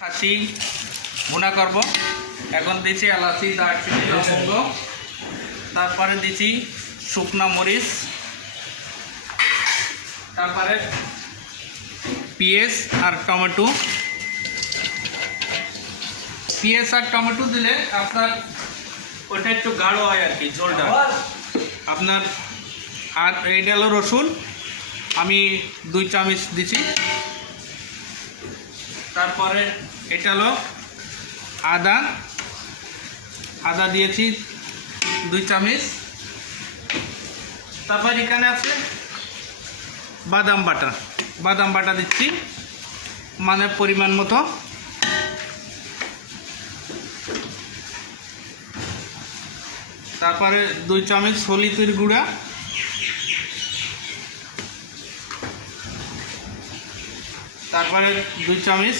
খাসি ভুনা করব। এখন দিচ্ছি এলাচি, দারচিনি, লবঙ্গ, তারপরে দিচ্ছি শুকনা মরিচ, তারপরে পেঁয়াজ আর টমেটো। পেঁয়াজ আর টমেটো দিলে আপনার ওটা একটু গাঢ় হয় আর কি, ঝোলটা আপনার। আর এইটা হলো রসুন, আমি 2 চামচ দিচ্ছি। তারপরে এটা হলো আদা দিয়েছি 2 চামচ। তারপর এখানে আছে বাদাম বাটা দিচ্ছি, মানে পরিমাণ মতো। তারপরে 2 চামচ হলুদের গুঁড়া, তারপরে 2 চামচ